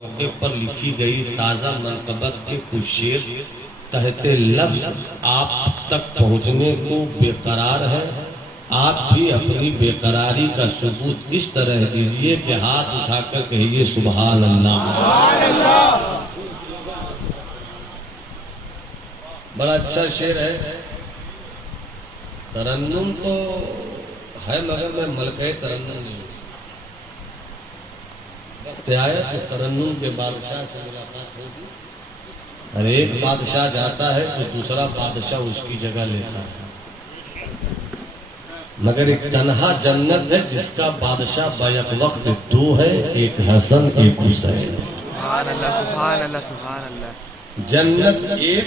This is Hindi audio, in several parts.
मौके पर लिखी गई ताज़ा मनकबत के कुछ शेर कहते लफ्ज आप तक पहुंचने को बेकरार है। आप भी अपनी बेकरारी का सबूत इस तरह दीजिए कि हाथ उठाकर कहिए सुभान अल्लाह। बड़ा अच्छा शेर है। तरन्नुम तो है मगर मैं मलके तरन्नुम नहीं। वक्त आया तो तरन्नुम के बादशाह से मुलाकात होगी। और एक बादशाह जाता है तो दूसरा बादशाह उसकी जगह लेता है। मगर एक तन्हा जन्नत है जिसका बादशाह बैक वक्त दो है, एक हसन एक हुसैन। सुभान अल्लाह, सुभान अल्लाह, सुभान अल्लाह। जन्नत एक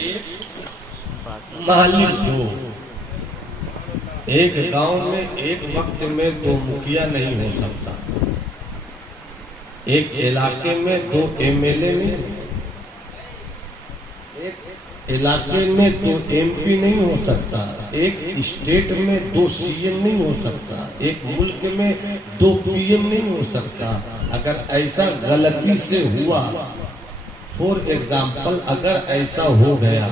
मालिक दो। एक गांव में एक वक्त में दो मुखिया नहीं हो सकता। एक इलाके में दो एमएलए नहीं, एक इलाके में दो एमपी नहीं हो सकता। एक स्टेट में दो सीएम नहीं हो सकता। एक मुल्क में दो पीएम नहीं हो सकता। अगर ऐसा गलती से हुआ, फॉर एग्जाम्पल अगर ऐसा हो गया,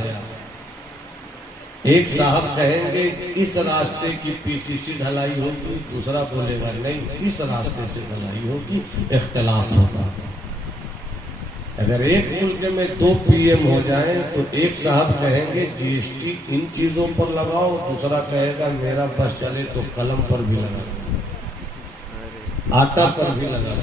एक साहब कहेंगे इस रास्ते की पीसीसी ढलाई होगी, दूसरा बोलेगा नहीं इस रास्ते से ढलाई होगी, इख्तिलाफ होगा। अगर एक मुल्क में दो पीएम हो जाएं तो एक साहब कहेंगे जीएसटी इन चीजों पर लगाओ, दूसरा कहेगा मेरा बस चले तो कलम पर भी लगा, आटा पर भी लगा।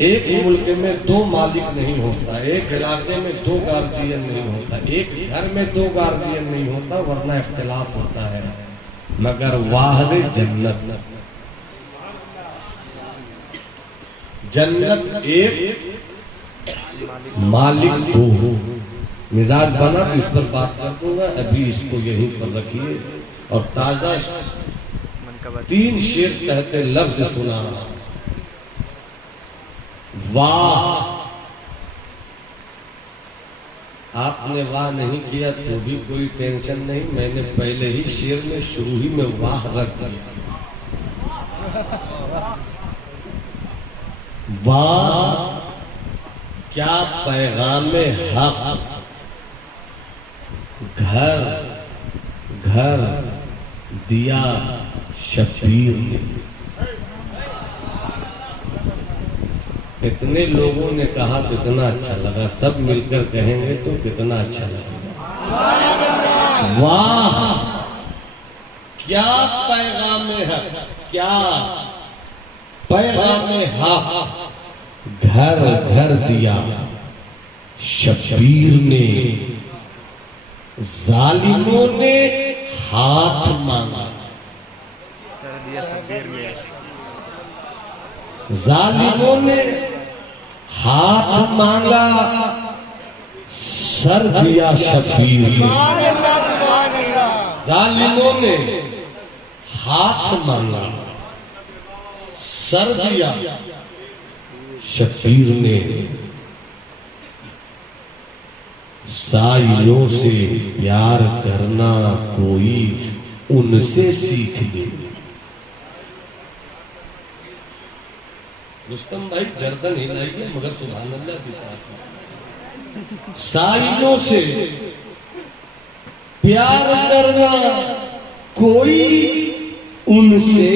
एक मुल्क में दो मालिक नहीं होता, एक इलाके में दो गार्जियन नहीं होता, एक घर में दो गार्जियन नहीं होता, वरना इख्तिलाफ होता है। मगर वाहरे जन्नत, जन्नत एक मालिक दो हो। मिजाज बना तो इस पर बात कर दूंगा, अभी इसको यहीं पर रखिए। और ताजा तीन शेर कहते लफ्ज सुना। वाह, आपने वाह नहीं किया तो भी कोई टेंशन नहीं, मैंने पहले ही शेर में शुरू ही में वाह रख दिया। वाह क्या पैगामे हक, घर घर दिया शबीर ने। कितने लोगों ने कहा कितना अच्छा लगा, सब मिलकर कहेंगे तो कितना अच्छा लगा। वाह क्या पैगामे हक, क्या पैगामे हक, घर घर दिया शबीर ने। जालिमों ने हाथ मांगा, सर दिया शबीर में। जालिमों ने हाथ मांगा, सर दिया शबीर ने। जालिमों ने हाथ मांगा, सर दिया शबीर ने। साइयों से प्यार करना कोई उनसे सीख ले। रुस्तम भाई गर्दन हिलाइए मगर सुभान अल्लाह की बात। साइयों से प्यार करना कोई उनसे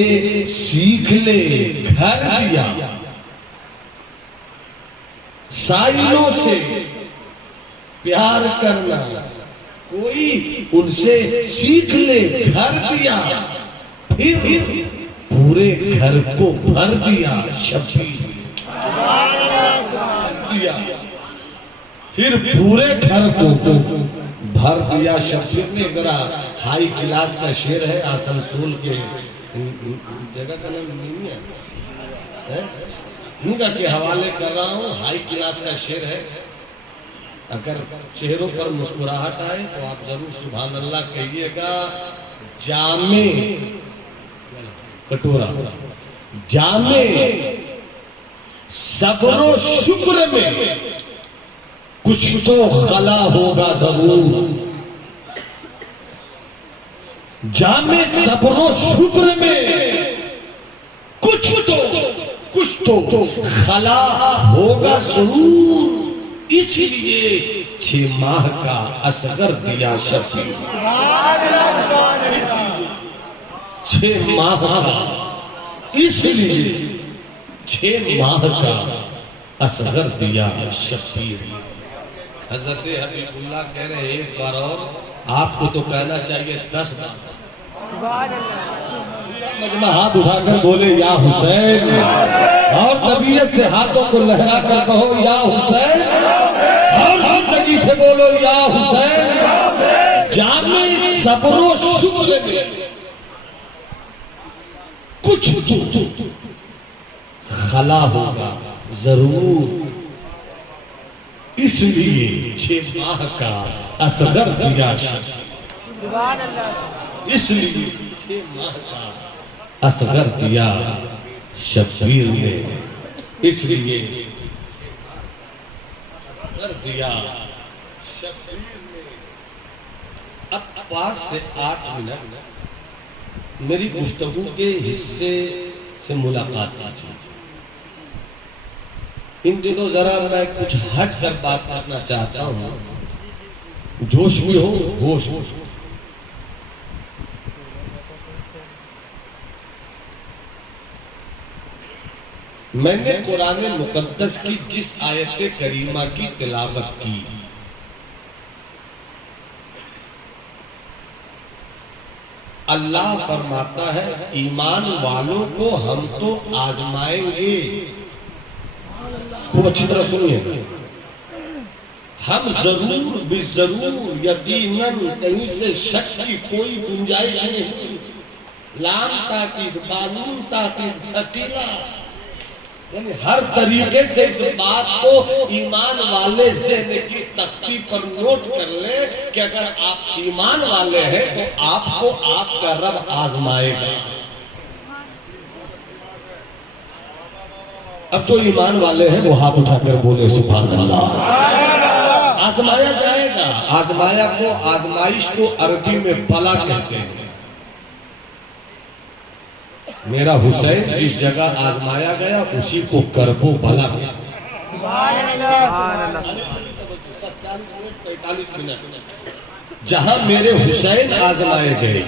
सीख ले, घर दिया। साइयों से प्यार करना कोई उनसे सीख ले, घर दिया। फिर पूरे घर को भर दिया शबीर दिया। फिर पूरे घर को भर दिया शबीर ने। जरा हाई क्लास का शेर है, आसनसोल के जगह का नाम नहीं है, उनका के हवाले कर रहा हूँ। हाई क्लास का शेर है। अगर चेहरों पर मुस्कुराहट आए तो आप जरूर सुभान अल्लाह कहिएगा। जामे कटोरा, जामे सब्रो शुक्र में कुछ तो खला होगा जरूर। जामे सब्रो शुक्र में कुछ तो कुछ तो खला होगा जरूर, इसलिए 6 माह का असगर दिया शफीर। 6 माह का, इसलिए 6 माह का असगर दिया शफीर। हजरत हबीबुल्लाह कह रहे हैं एक बार और, आपको तो कहना चाहिए 10 बार। मजमा हाथ उठाकर बोले या हुसैन, और तबीयत से हाथों को लहरा कर कहो या हुसैन, और जिंदगी से बोलो या हुसैन। जामे सबरो शुक्र में कुछ खला होगा जरूर, इसलिए 6 माह का असगर दिया शफीर। इसलिए 6 माह का असगर दिया शब्बीर ने, इसलिए असगर दिया शब्बीर ने। अब 5 से 8 मिनट मेरी गुफ्तगू के हिस्से से मुलाकात कीजिए। इन दिनों जरा मैं कुछ हट कर बात करना चाहता हूं, जोश भी हो होश हो। मैंने कुरान मुकद्दस की जिस आयत करीमा की तिलावत की, अल्लाह फरमाता है ईमान वालों को हम तो आजमाएंगे। खूब अच्छी तरह सुनिए, हम जरूर भी जरूर यकीनन, कहीं से शक की कोई गुंजाइश नहीं। लाम ताकीद, कानून ताकीद, सकीला, यानी हर तरीके से इस बात को ईमान वाले ज़हन की तख्ती पर नोट कर ले कि अगर आप ईमान वाले हैं तो आपको आपका रब आजमाएगा। अब जो ईमान वाले हैं वो हाथ उठाकर बोले सुभान अल्लाह। आजमाया जाएगा। आजमाया को, आजमाइश को अरबी में बला कहते हैं। मेरा हुसैन जिस जगह आजमाया गया उसी को करबो भला। 45 मिनट जहां मेरे हुसैन आजमाए गए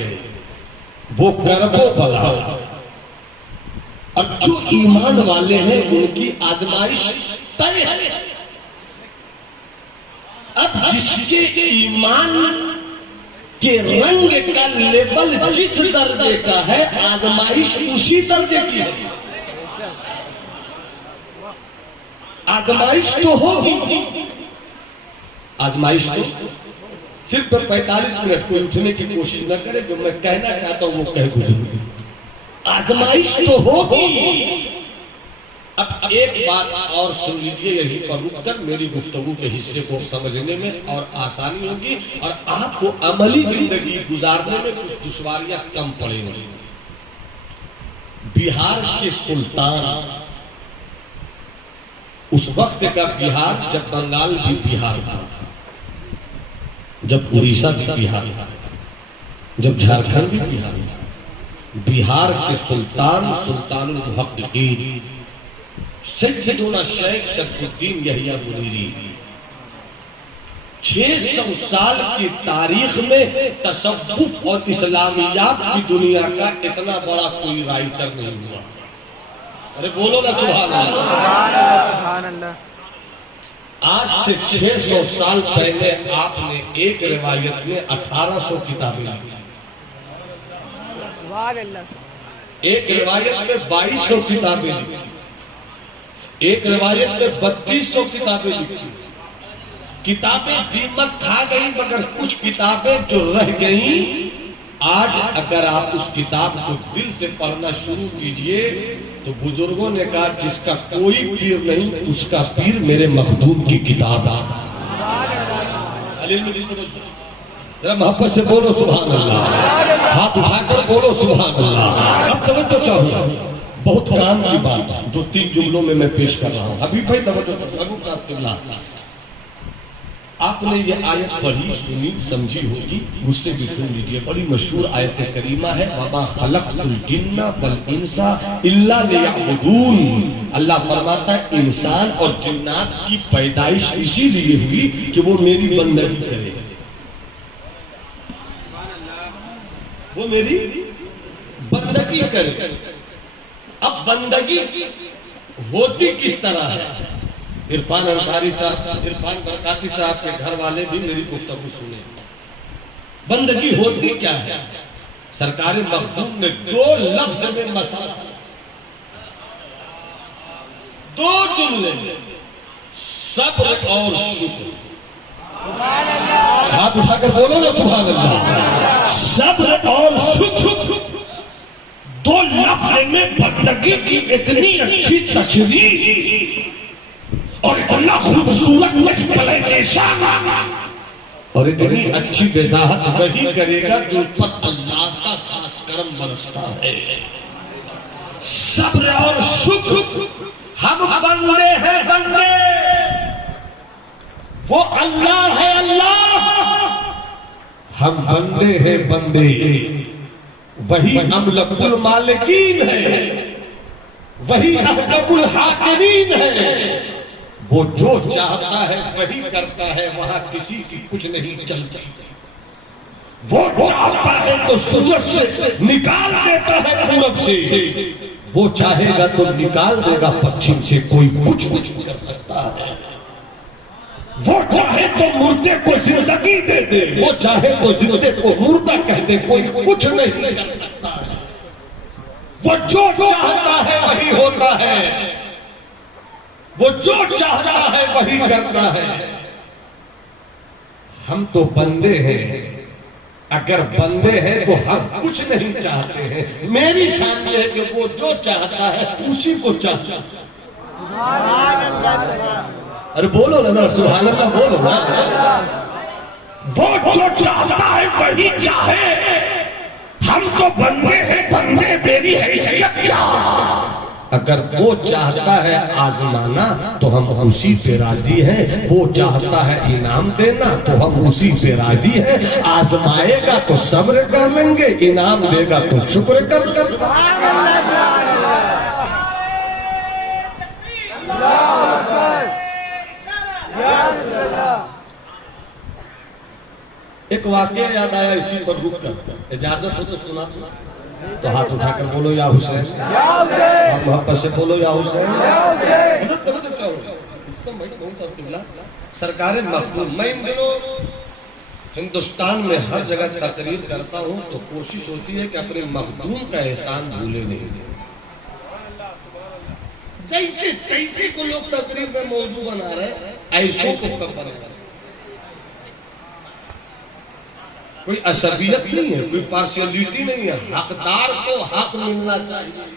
वो करबो भला, और जो ईमान वाले हैं उनकी आजमाइश तय है। अब जिसके ईमान के रंग का लेवल जिस दर्जे का है, आजमाइश उसी दर्जे की है। आजमाइश तो होगी, आजमाइश तो सिर्फ 45 मिनट कोई उठने की कोशिश न करे, जो मैं कहना चाहता हूं वो कह गुजरूंगी। आजमाइश तो होगी। अब एक बात और सुन लीजिए, यहीं पर रुककर मेरी गुफ्तगू के हिस्से को समझने में और आसानी होगी और आपको अमली जिंदगी गुजारने में कुछ दुश्वारियां कम पड़ेंगी। बिहार के सुल्तान, उस वक्त का बिहार जब बंगाल भी बिहार था, जब उड़ीसा भी बिहार था, जब झारखंड भी बिहार था, बिहार के सुल्तान सुल्तानुल मुहक्किकीन सैयदुना शेख शरफुद्दीन यहिया मुनीरी 600 साल की तारीख में तसव्वुफ और इस्लामियात की दुनिया का इतना बड़ा कोई राइटर नहीं हुआ। अरे बोलो ना सुभान अल्लाह, सुभान अल्लाह। आज से 600 साल पहले आपने एक रिवायत में 1800 किताबें लिखी, एक रिवायत में 2200 किताबें लिखी, एक रिवायत में 3200 किताबें लिखी। किताबें दीमक खा गई, मगर कुछ किताबें जो रह गई, आज अगर आप उस किताब को दिल से पढ़ना शुरू कीजिए तो बुजुर्गों ने कहा जिसका कोई पीर नहीं उसका पीर मेरे मखदूम की किताब है। जरा मोहब्बत से बोलो सुभान अल्लाह, हाथ उठाकर बोलो सुभान अल्लाह। अब तवज्जो चाहिए, बहुत काम की बात 2-3 जुमलों में मैं पेश कर रहा हूं। अभी भाई तवज्जो, महबूब साहब किबला आपने ये आयत पढ़ी, सुनी, समझी होगी, मुझसे भी सुन लीजिए। बड़ी मशहूर आयत करीमा है, वमा खलक़तुल जिन्ना वल इंसा इल्ला लियअबुदून। अल्लाह फरमाता है इंसान और जिन्नात की पैदाइश इसीलिए हुई कि वो मेरी बंदगी करे, वो मेरी बंदगी करे। अब बंदगी होती किस तरह है? इरफान अंसारी साहब, इरफान बरकाती साहब के घर वाले भी मेरी गुफ्तगू सुने। बंदगी होती क्या है? सरकारी मखदूम ने 2 लफ्ज में मसला, 2 जुमले, सब्र और शुक्र। हाथ उठाकर बोलो ना सुभान अल्लाह। सब्र और शुक्र 2 लफ्ज में बंदगी की इतनी अच्छी तशरीह और इतना खूबसूरत और इतनी अच्छी वजाहत वही करेगा जो पर अल्लाह का खास करम बरसता है। सब्र और शुक्र, हम बंदे हैं, बंदे, वो अल्लाह है अल्लाह, हम बंदे हैं बंदे, वही अमलकुल मालिकीन है, वही अहकमुल हाकिमीन है। वो जो चाहता है वही करता है, वहां किसी की कुछ नहीं चलता। वो चाहता है तो सूरज से निकाल देता है पूरब से, वो चाहेगा तो निकाल देगा पश्चिम से, कोई कुछ कर सकता है। वो चाहे तो मुर्दे को जिंदगी दे दे, वो चाहे तो जिंदे को मुर्दा कह दे, कोई कुछ नहीं कर सकता है। वो जो चाहता है वही होता है, वो जो चाहता है वही करता है। हम तो बंदे हैं, अगर बंदे हैं तो हम कुछ नहीं चाहते हैं। मेरी शान है कि वो जो चाहता है उसी को चाहता है। अरे बोलो ना सुभान अल्लाह, बोलो ना। वो जो चाहता है वही चाहे, हम तो बंदे हैं, बंदे, मेरी हैसियत क्या? अगर वो चाहता है आजमाना तो हम उसी पे राजी हैं, वो चाहता है इनाम देना तो हम उसी पे राजी हैं। आजमाएगा तो सब्र कर लेंगे, इनाम देगा तो शुक्र कर लेंगे। एक वाकया याद आया, इसी पर रुक कर, इजाजत हो तो सुना तो हाथ उठाकर बोलो या हुसैन, और मोहब्बत से बोलो या हुसैन। सरकार मखदूम, मैं इन दिनों हिंदुस्तान में हर जगह तकरीर करता हूँ तो कोशिश होती है कि अपने मखदूम का एहसान भूले नहीं। जैसे तैसे को लोग तकरीर में मौजू बना रहे, ऐसों को कब बना। कोई असबियत नहीं है, कोई पार्शियलिटी नहीं है, हकदार को हक मिलना चाहिए।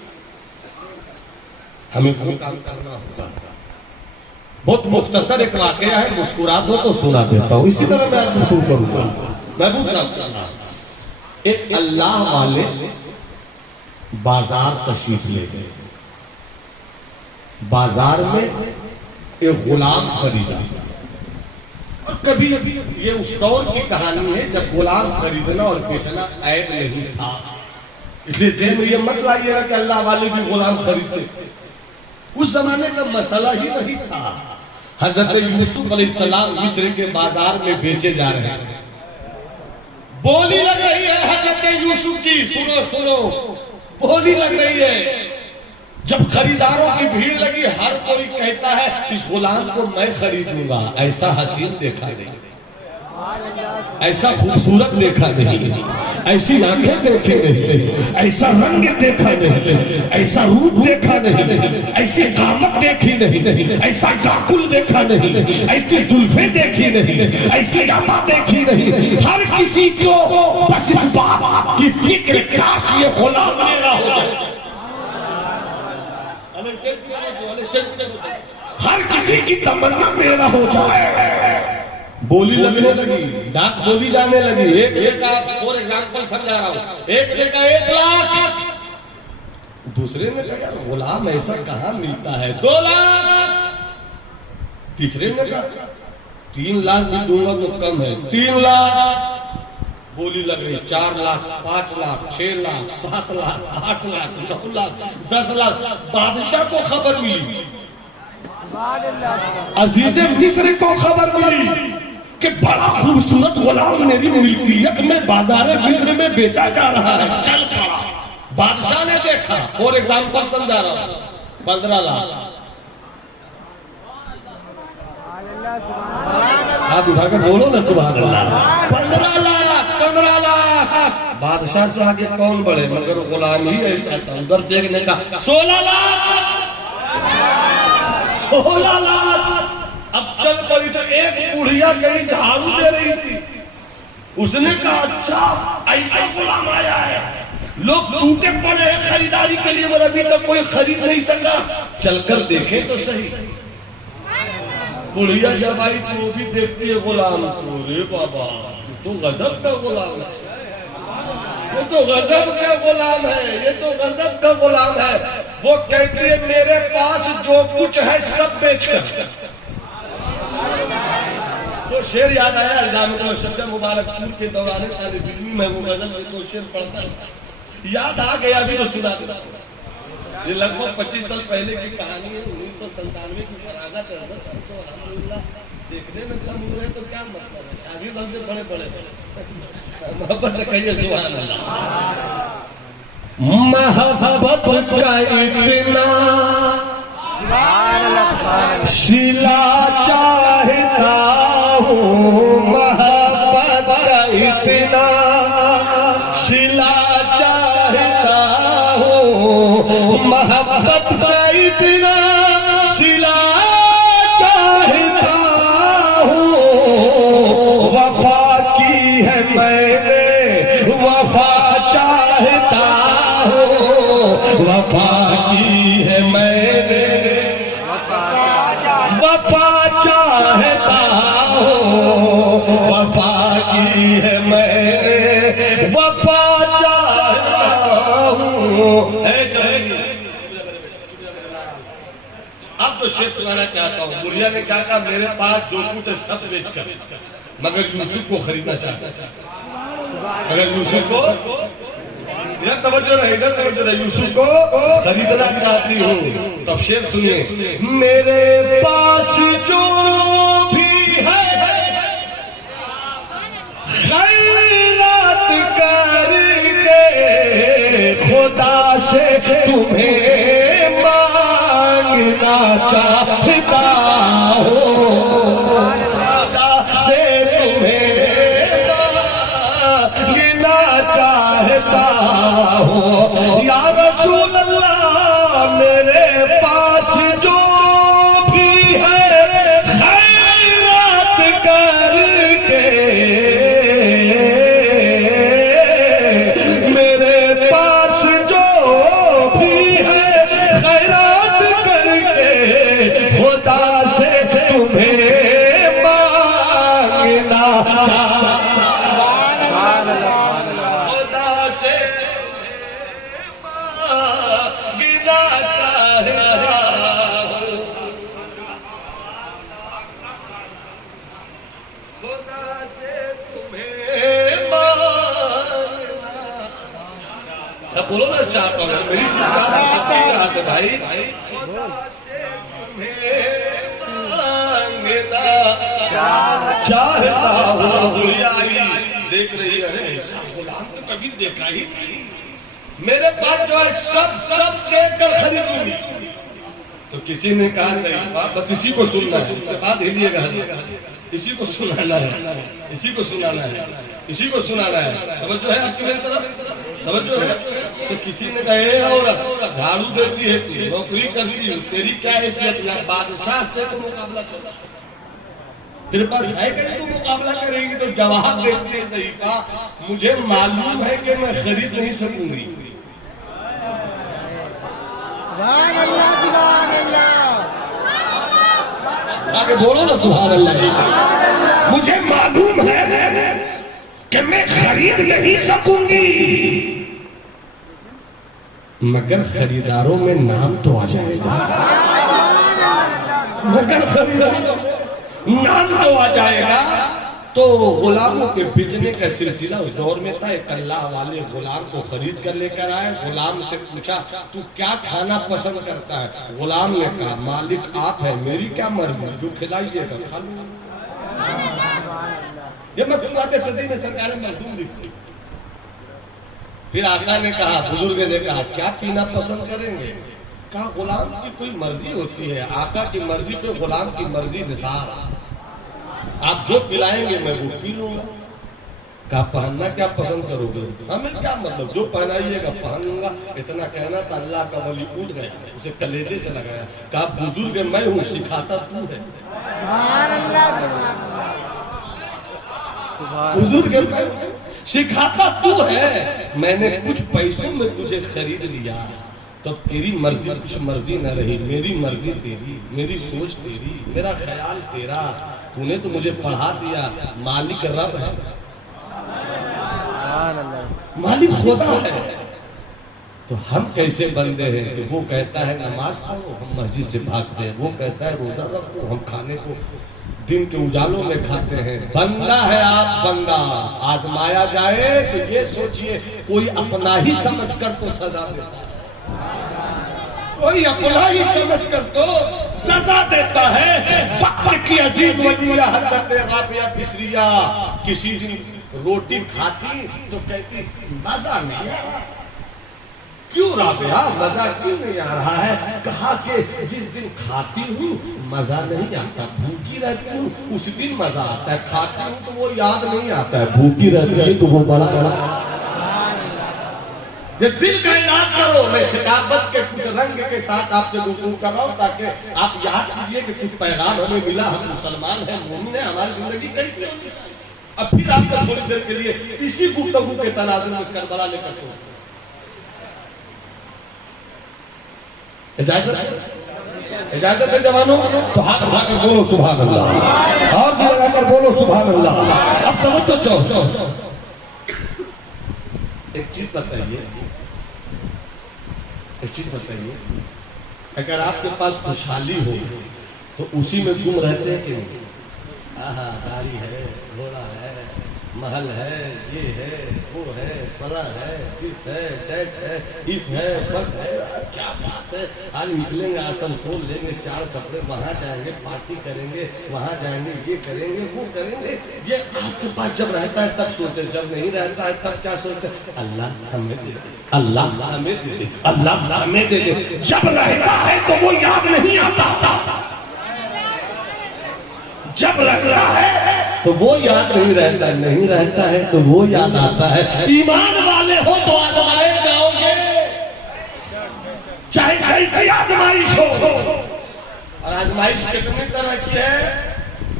हमें वो काम करना होगा। बहुत मुख्तसर एक वाकया है, मुस्कुरा दो तो सुना देता हूँ, इसी तरह मैं आपको करूंगा। महबूब साहब, एक अल्लाह वाले बाजार तशरीफ ले गए। बाजार में एक गुलाम खरीदा। कभी ये उस दौर की कहानी है जब गुलाम खरीदना और बेचना ऐब नहीं था, इसलिए जेहन में ये मत लाइएगा कि अल्लाह वाले भी गुलाम खरीदते। उस जमाने का मसला ही नहीं था। हजरत यूसुफ अलैहिस्सलाम मिस्र के बाजार में बेचे जा रहे हैं। बोली लग रही है हजरत यूसुफ की, सुनो सुनो, बोली लग रही है। जब खरीदारों की भीड़ लगी, हर कोई कहता है इस गुलाम को मैं खरीदूंगा। ऐसा हसीन देखा नहीं, ऐसा खूबसूरत देखा नहीं, ऐसी आंखें देखी नहीं, ऐसा रंग देखा नहीं, ऐसा रूप देखा नहीं, ऐसी कामत देखी नहीं, ऐसा डाकुल देखा नहीं, ऐसी जुल्फे देखी नहीं, ऐसी अदा देखी नहीं। हर किसी को बस इस बात की फिक्र, काश ये गुलाम मेरा हो जाए। हर किसी की तमन्ना मेरा हो जाए। बोली लगने लगी, डाक बोली जाने लगी। एक आप फॉर एग्जाम्पल समझा रहा हूं, एक ने कहा 1 लाख, दूसरे ने कहा गुलाम ऐसा कहां मिलता है 2 लाख, तीसरे ने कहा 3 लाख भी दूंगा तो कम है। 3 लाख बोली लग रही, 4 लाख, 5 लाख, 6 लाख, 7 लाख, 8 लाख, 9 लाख, 10 लाख। बादशाह को खबर मिली, अजीज मिस्र को खबर मिली कि बड़ा खूबसूरत गुलाम मेरी मिल्कियत में बाजार मिस्र में बेचा जा रहा है। चल पड़ा, बादशाह ने देखा। फॉर एग्जाम्पल समझा रहा हूं, 15 लाख। हाथ उठा के बोलो ना सुभान अल्लाह। 15 लाख, 15 लाख। बादशाह से आगे कौन बढ़े, मगर गुलाम ही ऐसा था। उधर देखने का 16 लाख, 16 लाख। अब चल पड़ी तो एक बुढ़िया कहीं झाड़ू दे रही थी, उसने कहा अच्छा ऐसा गुलाम आया है, लोग टूटे पड़े हैं खरीदारी के लिए, मगर अभी तक कोई खरीद नहीं सका, चलकर देखें तो सही। बुढ़िया जब आई तो वो भी देखती है गुलाम को, रे बाबा तो गजब का गुलाम है, ये तो गजब का गुलाम है, ये तो गजब का गुलाम है। वो कहती है मेरे पास जो कुछ है सब बेचकर। तो शेर याद आया, शब्द मुबारकपुर के दौरान तालिब-इल्मी में वो गजल को शेर पढ़ता याद आ गया, अभी तो सुना देता। ये लगभग 25 साल पहले की कहानी है, 1997 की फरागत है। तो अल्हम्दुलिल्लाह देखने में कम हुए हैं तो क्या मतलब है, शादी हमसे बड़े बड़े मोहब्बत से कहिए सुभान अल्लाह। मोहब्बत का इतना सिला चाहता हूँ, मोहब्बत का इतना सिला चाहता हूँ, मोहब्बत का इतना सिला चाहता हूँ। वफा की है मैंने, वफा चाहता हूँ, वफा की है मैंने, वफा चाहता हूँ, वफा की है मैंने, वफा चाहता हूँ। अब तो शेर सुनाना चाहता हूँ। बुढ़िया ने क्या कहा, मेरे पास जो कुछ है सब बेचकर, मगर यूसुफ को खरीदना चाहता है। अगर यूसुफ को इधर तवज्जो रहे, इधर तवज्जो रहे, यूसुफ को खरीदना चाहती हूँ। तब शेर सुनिए, मेरे पास जो भी है खैरात करके खुदा से तुम्हें मांगना चाहता हूँ, खुदा से तुम्हें मांगना चाहता हूँ। या रसूल अल्लाह मेरे पास जो भी है खैरात करके, मेरे पास जो भी है खैरात करके खुदा से तुम्हें मांगना चाहता, खुदा से मांगना चाहता हूँ, खुदा से तुम्हें मांगना। सब बोलो ना चाहता हूँ, मेरी चाहत है भाई, खुदा से तुम्हें मांगना चाहता हूँ। बुढ़िया आई देख रही है, अरे ऐसा गुलाम तो कभी देखा ही नहीं, मेरे पास जो है सब सब देकर खरीदूंगी। तो किसी ने कहा नहीं, बस इसी को सुनना है, बात हिलिएगा, इसी को सुनाना है, इसी को सुनाना है, इसी को सुनाना है। समझो है आपकी मेरी तरफ, समझो है। तो किसी ने कहा औरत झाड़ू देती है, तू नौकरी करती है, तेरी क्या हैसियत है, बादशाह से तो मुकाबला कर, तेरे पास है कहीं तो मुकाबला करेंगी। तो जवाब देती है सहीफा, मुझे मालूम है कि मैं खरीद नहीं सकूंगी। आगे बोलो ना सुभान अल्लाह। मुझे मालूम है कि मैं खरीद नहीं सकूंगी, मगर खरीदारों में नाम तो आ जाएगा, मगर खरीदारों नाम तो आ जाएगा। तो गुलामों के बेचने का सिलसिला उस दौर में था। एक अल्लाह वाले गुलाम को खरीद कर लेकर आए। गुलाम से पूछा तू क्या खाना पसंद करता है? गुलाम ने कहा मालिक आप है, मेरी क्या मर्जी, जो खिलाइएगा खा लूंगा। ये मकतूबात सदी में सरकार मजदूर लिखती। फिर आका ने कहा, बुजुर्ग ने कहा क्या पीना पसंद करेंगे? कहा गुलाम की कोई मर्जी होती है, आका की मर्जी पे गुलाम की मर्जी निसार, आप जो पिलाएंगे मैं वो पी लूंगा। कहा पहनना क्या पसंद करोगे? हमें क्या मतलब, जो पहनाइएगा पहन लूंगा। इतना कहना था अल्लाह का वली उठ गया, उसे कलेजे से लगाया। कहा बुजुर्ग मैं हूँ, सिखाता तू है। बुजुर्ग मैं हूँ, सिखाता तू है। मैंने कुछ पैसों में तुझे खरीद लिया, तो तेरी मर्जी कुछ मर्जी न रही, मेरी मर्जी तेरी, मेरी सोच तेरी, मेरा ख्याल तेरा। तूने तो मुझे पढ़ा दिया, मालिक रब है, मालिक खुदा है। तो हम कैसे बंदे हैं कि वो कहता है नमाज पढ़ो, हम मस्जिद से भागते हैं। वो कहता है रोजा रखो, हम खाने को दिन के उजालों में खाते हैं। बंदा है आप, बंदा आजमाया जाए तो ये सोचिए कोई अपना ही समझकर तो सजा देता है, कोई अपना ही समझकर तो सजा देता है। वक्त की अजीज वलिया हजरत राबिया बिसरिया किसी दिन रोटी खाती तो कहती मजा नहीं आ रहा। क्यों राबिया मजा क्यों नहीं आ रहा है? कहा कि जिस दिन खाती हूँ मजा नहीं आता, भूखी रहती हूँ उस दिन मजा आता है। खाती हूँ तो वो याद नहीं आता है, भूखी रहती है तो वो बड़ा बड़ा। ये दिल का इलाज करो। मैं खिताबत के कुछ रंग के साथ आपसे गुफ्तगू कर रहा हूँ ताकि आप याद कीजिए कि कुछ पैगाम हमें मिला, हम मुसलमान हैं, मोमिन हैं, हमारी जिंदगी कैसी होगी। अब फिर आपसे थोड़ी देर के लिए इसी गुफ्तगू के तनाजुर में करबला लेकर तो इजाजत है जवानों, तो हाथ उठाकर बोलो सुभान अल्लाह, और भी लगाकर बोलो सुभान अल्लाह। अब तवज्जो चाहो। एक चीज बताइए, अगर आपके पास खुशहाली हो तो उसी में गुम रहते हैं कि नहीं? आहा गाड़ी है, घोड़ा है, महल है, ये है, वो है, फला है, दिस है, डेट है, इफ है, बट है, क्या बात है। आज निकलेंगे आसनसोल, लेंगे 4 कपड़े, वहां जाएंगे, पार्टी करेंगे, वहां जाएंगे, ये करेंगे, वो करेंगे। ये आपके पास जब रहता है तब सोचते, जब नहीं रहता है तब क्या सोचते? अल्लाह हमें दे दे, अल्लाह हमें दे दे, अल्लाह हमें दे दे। जब रहता है तो वो याद नहीं आता, जब लगता है तो वो याद नहीं रहता, नहीं रहता है तो वो याद आता है। ईमान वाले हो तो आजमाए जाओगे, चाहे कैसी आजमाइश हो। और आजमाइश कितनी तरह की है?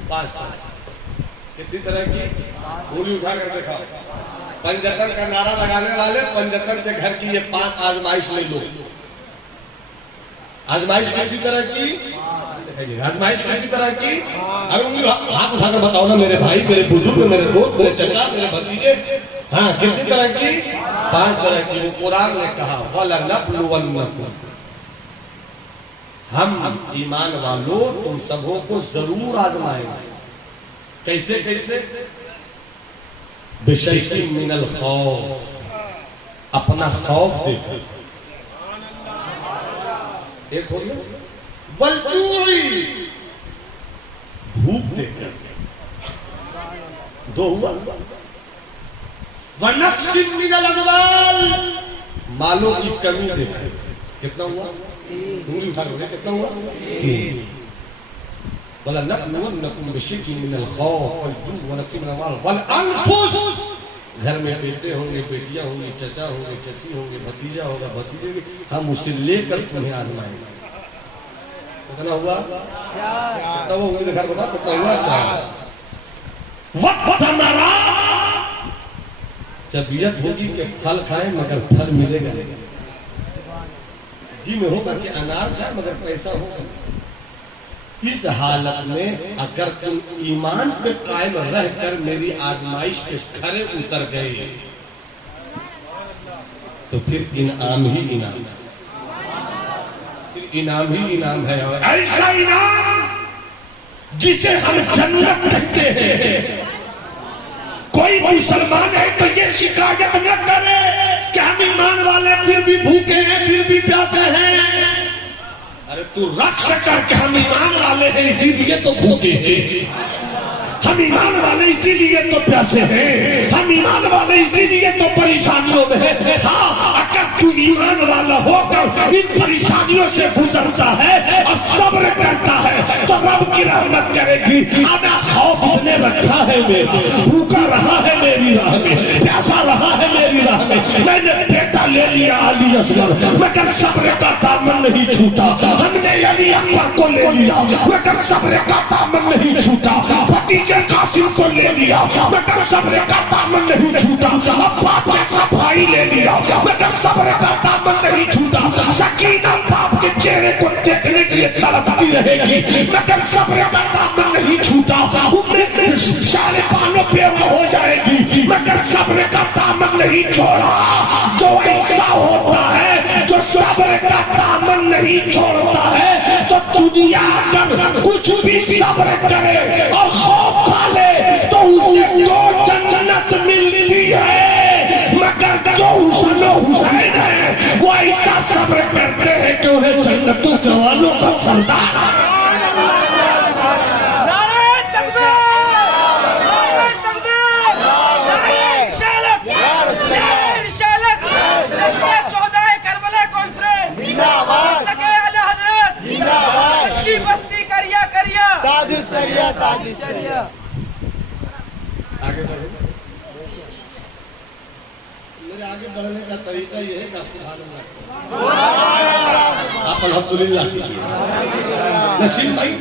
5। कितनी तरह की? गोली उठा कर देखा। पंजतन का नारा लगाने वाले पंजतन के घर की ये 5 आजमाइश ले लो। आजमाइश किसी तरह की? आजमाइश किसी तरह की? अरे उंगली हाथ उठाकर बताओ ना मेरे भाई, मेरे बुजुर्ग, मेरे दोस्त, मेरे चचा, मेरे भतीजे। हाँ कितनी तरह की? 5 तरह की। वो कुरान ने कहा वलनब्लुवन्नकुम, हम ईमान वालों तुम सबों को जरूर आजमाएंगे। कैसे कैसे? बिशैइन मिनल खौफ, अपना खौफ देखो। एक हो गया बलजूई, भूख देखकर। 2 हुआ वनक्सिन मिनल अमवाल, मालों की कमी देखकर। कितना हुआ? उंगली उठा कर कितना हुआ? 3। वलनब्लुवन्नकुम बिशैइन मिनल खौफ वल-जू' वनक्सिन मिनल अमवाल वल-अनफुस, घर में बेटे होंगे, बेटियां होंगी, चचा होंगे, चची होंगे, भतीजा होगा, भतीजे भी, हम उसे लेकर तुम्हें आजमाएंगे। कितना हुआ? कितना हुआ? उंगली दिखा बता कितना हुआ? 4। वक्त हमारा तबीयत होगी कि फल खाए मगर फल मिलेगा, जी में होगा कि अनार खाए मगर पैसा होगा। इस हालत में अगर तुम ईमान पे कायम रहकर मेरी आजमाइश पे खरे उतर गए तो फिर इनाम ही इनाम, फिर इनाम ही इनाम है। और ऐसा इनाम जिसे हम जन्नत कहते हैं। कोई मुसलमान है तो ये शिकायत न करे कि हम ईमान वाले फिर भी भूखे हैं, फिर भी प्यासे हैं। अरे तू रख कर के हम ईमान वाले हैं इसीलिए तो भूखे हैं, हम ईमान वाले इसीलिए तो प्यासे हैं, हम ईमान वाले इसीलिए तो परेशानियों में हैं। हाँ, अगर तू ईमान वाला होकर इन परेशानियों से गुजरता है और सब्र करता है तो रब की रहमत करेगी। आना खौफ इसने रखा है मेरे, भूखा रहा है मेरी राह में, प्यासा रहा है मेरी राह में, मैंने बेटा ले लिया अली असगर मगर सब्र का दामन नहीं छूटा, हमने अली अकबर को ले लिया मगर सब्र का दामन नहीं छूटा, भतीजे कासिम को ले लिया मगर सब्र का दामन नहीं छूटा, अब्बा का भाई ले लिया मगर सब्र का दामन नहीं छूटा, सकीना बाप के चेहरे को देखने के लिए तड़पती रहेगी मगर सब्र का दामन नहीं छूटा, उम्र सारे पानों पे हो जाएगी मगर सब्र का दामन नहीं छोड़ा। जो ऐसा होता है जो सब्र का दामन नहीं छोड़ता है तो दुनिया अगर कुछ भी सब्र करे और खौफ खा ले तो उसे जो जन्नत मिलती है मगर जो हुसैन है वो ऐसा सब्र करते हैं कि उन्हें जन्नतों जवानों का सरदार। आगे बढ़े, मेरे आगे बढ़ने का तरीका ये है कि आप सुभान अल्लाह, आप अल्हम्दुलिल्लाह नसीब भाई।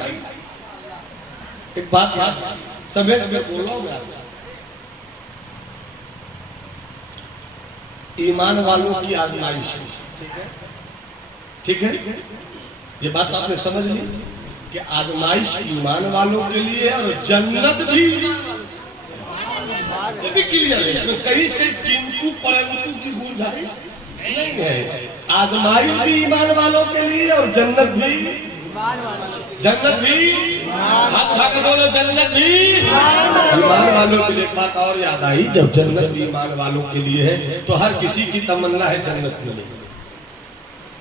एक बात समेत में बोल रहा हूँ, ईमान वालों की आजमाइश, ठीक है, ये बात आपने समझ ली कि आजमाइश ईमान वालों के लिए और जन्नत भी ये भी क्लियर है, कहीं से किंतु परंतु की गुंजाइश नहीं है। आजमाइश भी ईमान वालों के लिए और जन्नत भी हाथ उठा कर बोलो, जन्नत भी ईमान वालों के लिए। बात और याद आई, जब जन्नत भी ईमान वालों के लिए है तो हर किसी की तमन्ना है जन्नत मिले,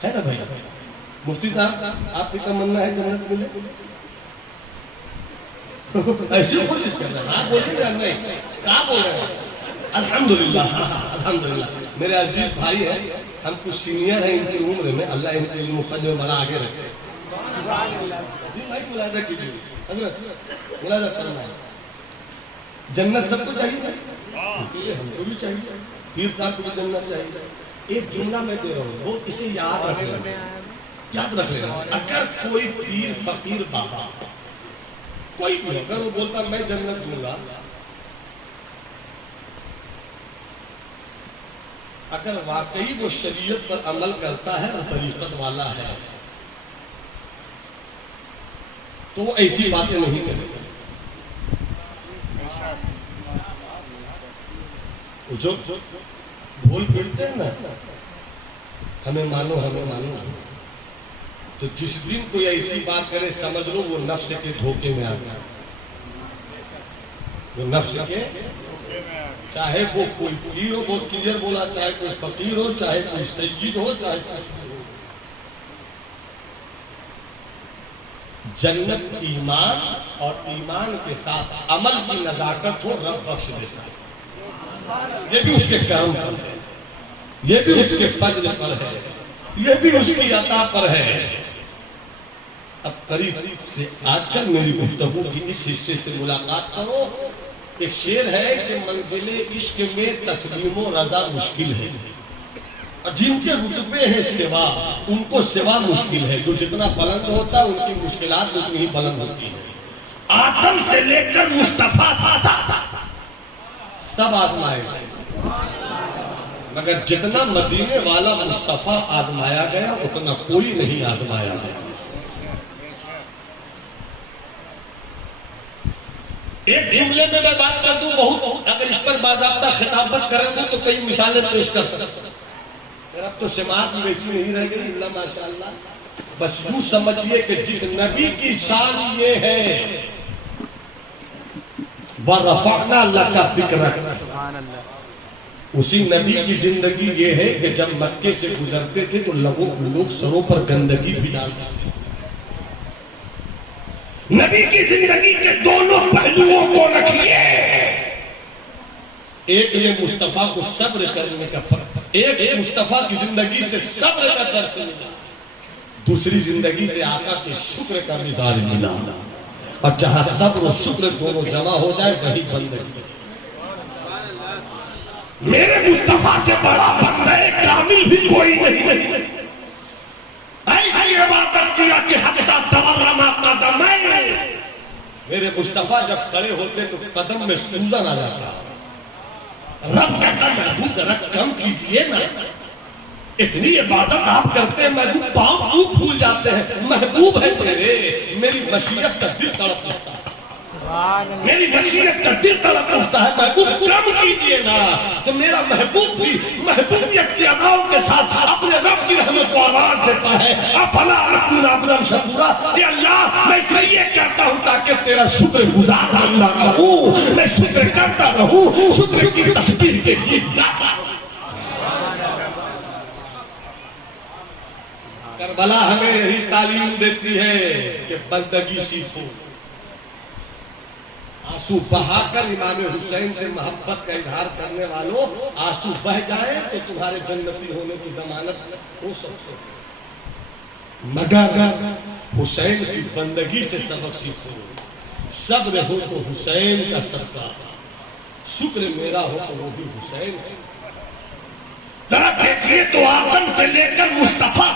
है ना भाई? मुफ्ती साहब आपकी तमन्ना है जन्नत मिले? ऐसे कोशिश कर रहे हैं, बोलिए नहीं, क्या बोल रहे हैं? अल्हम्दुलिल्लाह, अल्हम्दुलिल्लाह। मेरे अजीज भाई है, हम कुछ सीनियर हैं इनसे उम्र में, अल्लाह इनके इल्म फज़्ल में बड़ा आगे रखे। भाई मुलाजा कीजिए, हज़रत मुलाजा करना है। जन्नत सबको चाहिए, हमको भी चाहिए, पीर साहब को भी जन्नत चाहिए। एक जुमला मैं दे रहा हूँ, वो इसे याद रख लेना। अगर कोई पीर फकीर बाबा कोई भी अगर वो बोलता मैं जन्नत दूंगा, अगर वाकई वो शरीयत पर अमल करता है और तरीक़त वाला है तो वो ऐसी बातें नहीं करेगा। जो भूल फिरते हैं ना, हमें मानो, तो जिस दिन कोई ऐसी बात करे समझ लो वो नफ्स के धोखे में आ गया। वो नफ्स के, चाहे वो कोई पीर हो, बहुत क्लियर बोला, चाहे कोई फकीर हो, चाहे कोई सय्यद हो, चाहे कोई, जन्नत ईमान और ईमान के साथ अमल की नजाकत हो, रब बख्श देता है। ये भी उसके करम पर है, ये भी उसके फजल पर है, ये भी उसकी अता पर है। अब करीब से आकर मेरी गुफ्तगू की इस हिस्से से मुलाकात करो। एक शेर है कि मंजिले इश्क में तस्लीमो रजा मुश्किल है, और जिनके रुतबे हैं सिवा उनको सिवा मुश्किल है। जो जितना बुलंद होता है उनकी मुश्किलात उतनी ही बुलंद होती है। आदम से लेकर मुस्तफा था सब आजमाए, मगर जितना मदीने वाला मुस्तफा आजमाया गया उतना कोई नहीं आजमाया गया। एक जुमले में मैं बात कर दूं, बहुत अगर इस पर बाज़ाब्ता खिताबत करेंगे तो कई मिसालें पेश कर सकते। अब तो समात भी वैसी नहीं रह गई, माशाअल्लाह। बस यूं समझिए कि जिस नबी की शान ये है व रफ़अना लका ज़िक्रक। सुभान अल्लाह। उसी नबी की जिंदगी ये है कि जब मक्के से गुजरते थे तो लोग सरों पर गंदगी भी डालते थे। नबी की जिंदगी के दोनों पहलुओं को रखिए। एक ये मुस्तफा को सब्र करने का एक मुस्तफा की जिंदगी से सब्र का दर्श मिला, दूसरी जिंदगी से आका के शुक्र का मिजाज मिला। और जहां सब्र और शुक्र दोनों जमा हो जाए वही बंदगी। मेरे मुस्तफा से बड़ा बंदा कामिल भी कोई नहीं। ऐसी इबादत किया कि हत्ता तवर्रमा कदमैन। मेरे मुस्तफा जब खड़े होते तो कदम में सूजन आ जाता। रब कहता महबूब जरा कम कीजिए ना, इतनी इबादत आप करते हैं महबूब, पांव क्यों फूल जाते हैं? महबूब है तेरे, मेरी मशीयत का दिल तड़प उठता है, मेरी मशीयत का दिल तड़प उठता है, महबूब कम कीजिए ना। तो मेरा महबूब भी महबूबियत की अदाओं के साथ अपने रब की रहमत को आवाज देता है, अफला अकून अब्दन शकूरा। ये अल्लाह मैं इसलिए कहता हूँ ताकि तेरा शुक्र गुजार बंदा रहूं, मैं शुक्र करता रहूं, शुक्र की तस्बीह के गीत गाता रहूं। करबला हमें यही तालीम देती है कि बंदगी सीखो। आंसू बहाकर इमाम हुसैन से मोहब्बत का इजहार करने वालों, आंसू बह जाए तो तुम्हारे जन्नती होने की जमानत हो सकती है, मगर हुसैन की बंदगी से सबक सीखो। सब्र हो तो हुसैन का सबका, शुक्र मेरा हो तो वो भी हुसैन है। जरा देखिए तो आदम से लेकर मुस्तफा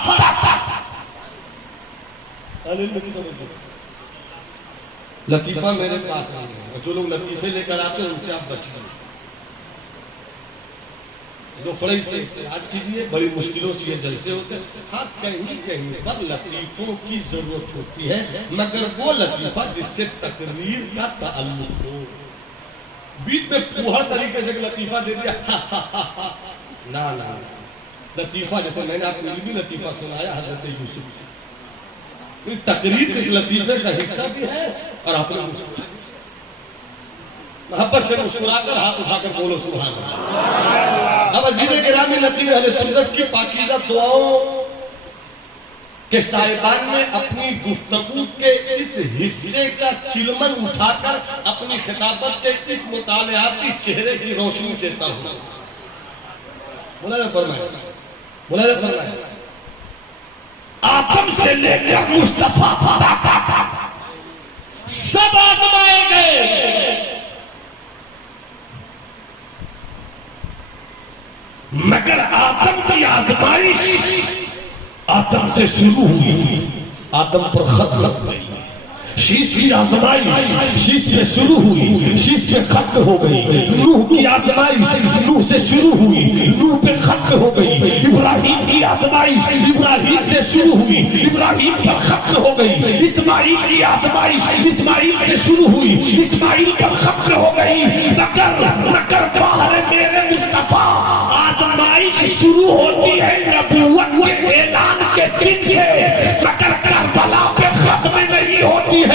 लतीफा मेरे पास नहीं है। जो लोग लतीफे लेकर आते हैं उनसे आप बचिए। लोफड़े से इलाज कीजिए, बड़ी मुश्किलों से ये जलसे होते हैं। हाँ, कहीं कहीं पर लतीफों की जरूरत होती है, मगर वो लतीफा जिससे तकरीर का ताल्लुक हो। बीच में फूहड़ तरीके से लतीफा दे दिया, हा, हा, हा, हा। ना ना, लतीफा जैसे मैंने आपको भी लतीफा सुनाया हजरत यूसुफ, तकरीर से इस लतीफे का हिस्सा भी है। और आपने मोहब्बत से मुस्कुराकर हाथ उठाकर बोलो सुभान अल्लाह। अब अजीज़े गिरामी नबी अहले सुन्नत की पाकीज़ा दुआओं के साहिबान में अपनी गुफ्तगू के इस हिस्से का चिलमन उठाकर अपनी खिताबत के इस मुतालियाती चेहरे की रोशनी देता हूँ। बोला फरमाए आदम से लेकर मुस्तफा सब आजमाए गए, मगर आदम की आजमाइश आदम से शुरू हुई, आदम पर खत्म गई। शीश की आजमाइश शीश से शुरू हुई, शीश से खत्म हो गई। नूह की आजमाइश नूह से शुरू हुई, नूह पे खत्म हो गई। इब्राहिम की आजमाइश इब्राहिम से शुरू हुई, इब्राहिम पर खत्म हो गई। इस्माइल की आजमाइश इस्माइल से शुरू हुई, इस्माइल पर खत्म हो गई। मगर बाहर मेरे मुस्तफा आजमाइश शुरू होती है नबूवत के ऐलान के दिन से, मगर करबला पे खत्म नहीं होती है।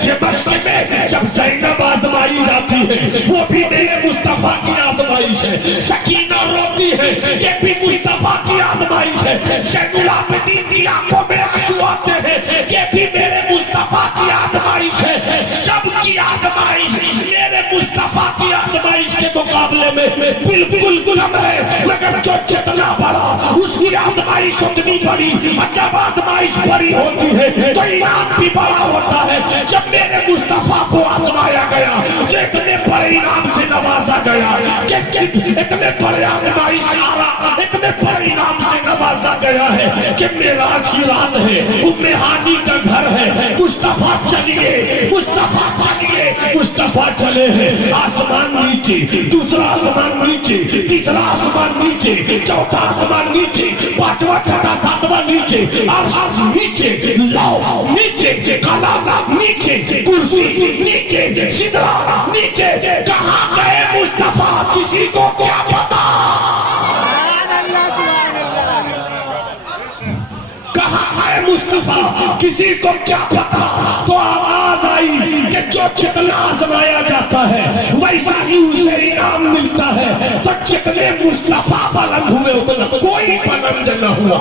दमिश्क में जब ज़ैनब आजमाई जाती है वो भी मेरे मुस्तफा की आजमाइश है। सकीना रोती है ये भी मुस्तफा की आजमाइश है। ज़ैनुल आबिदीन की आंखों में आंसू आते हैं ये भी मेरे मुस्तफा की आजमाइश है। सबकी आजमाइश मेरे मुस्तफा की आजमाइश के मुकाबले में बिल्कुल कम है, मगर जो जितना बड़ा उसकी आजमाइश उतनी बड़ी। जब आजमाइश बड़ी होती है तो इनाम भी बड़ा होता है। जब मेरे मुस्तफा को आजमाया गया तो इतने बड़े इनाम से नवाजा गया कि इतने बड़े आजमाइश इतने बड़े इनाम से नवाजा गया है कि मेराज की रात है, उम्मे हानी का घर है। मुस्तफा चलिए, मुस्तफा चलिए, मुस्तफा चले हैं। आसमान नीचे, दूसरा आसमान नीचे, तीसरा आसमान नीचे, चौथा आसमान नीचे, पांचवा छठा सातवां नीचे, अर्श नीचे, लाओ नीचे, कलाम नीचे, कुर्सी नीचे, सिदरा नीचे। कहाँ गए मुस्तफा किसी को क्या पता? कहाँ है मुस्तफा किसी को क्या पता, तो आवाज आई कि जो जितना आजमाया जाता है वैसा ही उसे इनाम मिलता है। तो जितने मुस्तफा बुलंद हुए उतना कोई बुलंद न हुआ।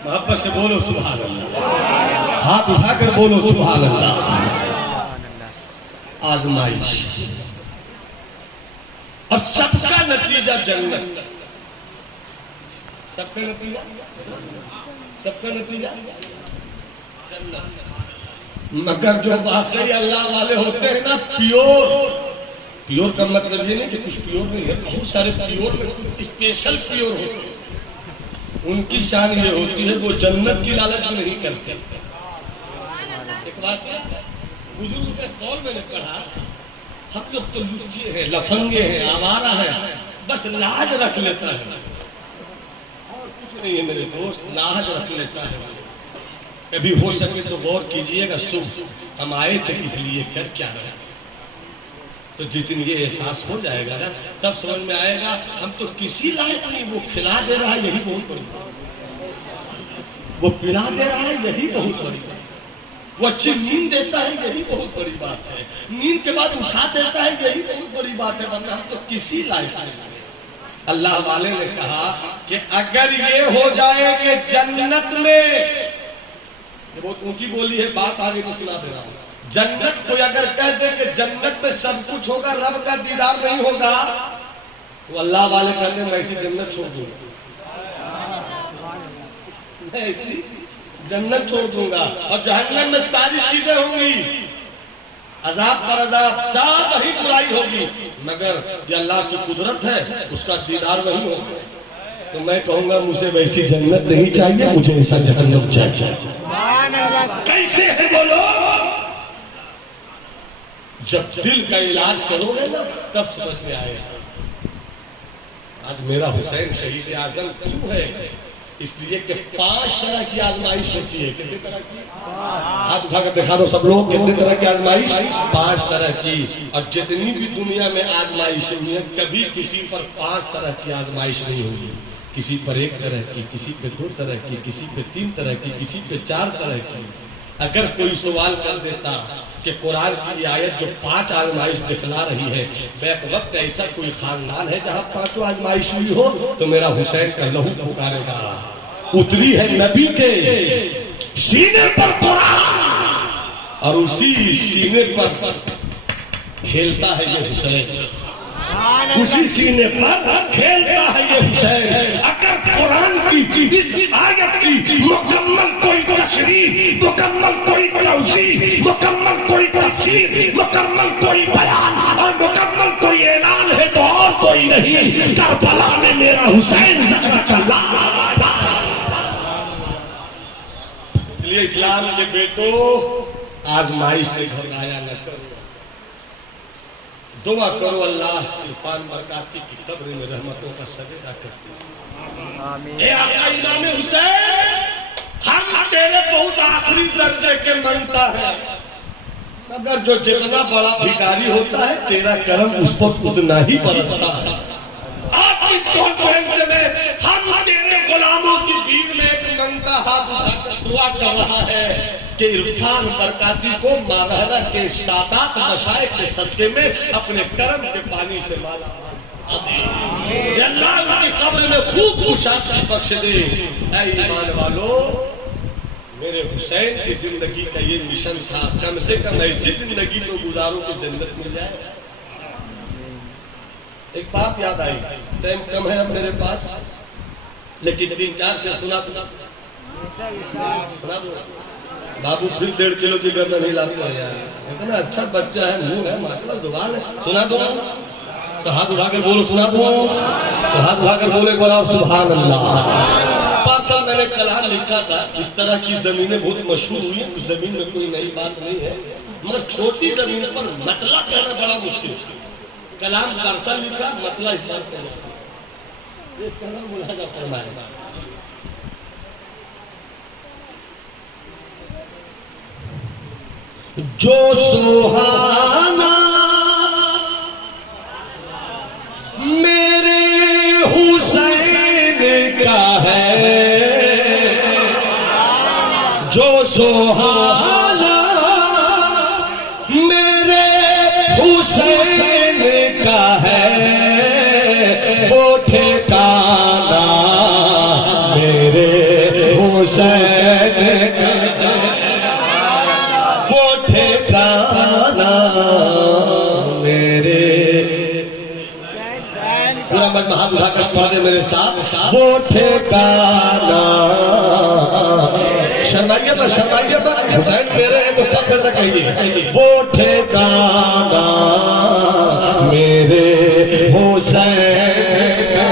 मोहब्बत से बोलो सुभान अल्लाह, हाथ उठाकर बोलो सुभान अल्लाह। आजमाइश और सबका नतीजा जन्नत, सबका नतीजा जन्नत। मगर जो वाकई अल्लाह वाले होते हैं ना, प्योर का मतलब ये नहीं कि कुछ प्योर नहीं है, बहुत सारे प्योर में कुछ स्पेशल प्योर होते हैं। उनकी शान ये होती है वो जन्नत की लालच नहीं करते। एक बात बुजुर्ग का कौल मैंने पढ़ा, हम लोग तो लुच्चे हैं, लफंगे हैं, आवारा है, बस लाज रख लेता है और कुछ नहीं है मेरे दोस्त, लाज रख लेता है। कभी हो सके तो गौर कीजिएगा, शुभ हम आए थे इसलिए कर क्या रहे। तो जिस दिन ये एहसास हो जाएगा ना, तब समझ में आएगा हम तो किसी लायक नहीं, वो खिला दे रहा है यही बहुत बड़ी बात, वो पिला दे रहा है यही बहुत बड़ी बात, वो अच्छी नींद देता है यही बहुत बड़ी बात है, नींद के बाद उठा देता है यही बहुत बड़ी बात है, वरना हम तो किसी लायक नहीं। अल्लाह वाले ने कहा कि अगर ये हो जाए कि जन्नत में, बहुत ऊंची बोली है, बात आगे तो सुना दे रहा हूं, जन्नत कोई अगर कह दे कि जन्नत में सब कुछ होगा, रब का दीदार नहीं होगा, तो अल्लाह वाले कहते मैं ऐसी जन्नत छोड़ दूंगा, मैं ऐसी जन्नत छोड़ दूंगा। और जहन्नम में सारी चीजें होंगी, अजाब पर अजाब, ज्यादा ही बुराई होगी, मगर ये अल्लाह की कुदरत है, उसका दीदार नहीं होगा। तो मैं कहूंगा मुझे वैसी जन्नत नहीं चाहिए, मुझे ऐसा जहन्नम चाहिए। कैसे है बोलो? जब दिल का इलाज करोगे ना, तब समझ में आएगा। आज मेरा हुसैन शहीद आजम क्यों है? इसलिए कि 5 तरह की आजमाइश होती है। कितने तरह की? हाथ उठाकर दिखा दो सब लोग, कितने तरह की आजमाइश? 5 तरह की। और जितनी भी दुनिया में आजमाइश हुई है, कभी किसी पर 5 तरह की आजमाइश नहीं हुई। किसी पर 1 तरह की, किसी पे 2 तरह की, किसी पे 3 तरह की, किसी पे 4 तरह की। अगर कोई सवाल कर देता कि कुरान की आयत जो 5 आजमाइश दिखला रही है, बैक वक्त ऐसा कोई खानदान है जहां 5 आजमाइश हुई हो, तो मेरा हुसैन का लहू पुकारेगा। उतरी है नबी के सीने पर कुरान, और उसी सीने पर खेलता है ये हुसैन, उसी सीने पर खेलता है ये हुसैन। अगर कुरान की इस आयत की मुकम्मल कोई तशरीह, मुकम्मल कोई तौसीह, मुकम्मल कोई तफसीर, मुकम्मल कोई बयान और मुकम्मल कोई ऐलान है तो और कोई नहीं, करबला में मेरा हुसैन ज़करल्लाह। इसलिए इस्लाम के बेटो आजमाइश से घबराया न करो, दुआ करो अल्लाह इरफान बरकाती की कब्र में रहमतों का सवेरा करते। ए आका इमाम हुसैन, हम तेरे बहुत आखिरी दर्जे के मांगता है, मगर जो जितना बड़ा भिखारी होता है तेरा करम उस पर उतना ही बरसता है। आप इस कॉन्फ्रेंस में हम तेरे गुलामों की भीड़ में एक मंगता हाथ उठाकर दुआ कर रहा है कि इरफान बरकाती को मारहरा के सादात मशाइख के सदके में अपने करम के पानी से मारा, अल्लाह उनकी कब्र में खूब खुशामदी बख्श दे। ऐ ईमान वालो, मेरे हुसैन की जिंदगी का ये मिशन था, कम से कम ऐसी जिंदगी तो गुजारो कि जन्नत मिल जाए। एक बात याद आई, टाइम कम है अब मेरे पास, लेकिन 3-4 से सुना दो बाबू, फिर 1.5 किलो की गर्दन नहीं लाते हैं यार, इतना अच्छा बच्चा है, मुंह है, माशाल्लाह, जुबान है। सुना दो तो हाथ उठाकर बोलो, सुना दो तो हाथ उठाकर बोले एक बार आप सुभान अल्लाह। परसों मैंने कलाम लिखा था, इस तरह की जमीनें बहुत मशहूर हुई हैं, उस जमीन में कोई नई बात नहीं है, मगर छोटी जमीन पर मतला कहना बड़ा मुश्किल है। कलाम पारसा लिखा मतलब इस बात का इसका नाम मुलाजा फरमाए। जो सुहाना मेरे हुसैन का है, जो सुहाना मेरे हुसैन का है, वो ठिकाना मेरे हुसैन का है, वो ठिकाना मेरे। पूरा मन हाथ उठाकर पढ़े मेरे साथ, वो ठिकाना। शर्माइए पर हुसैन मेरे हैं तो फख्र से कहिए, वो ठिकाना मेरे हुसैन का।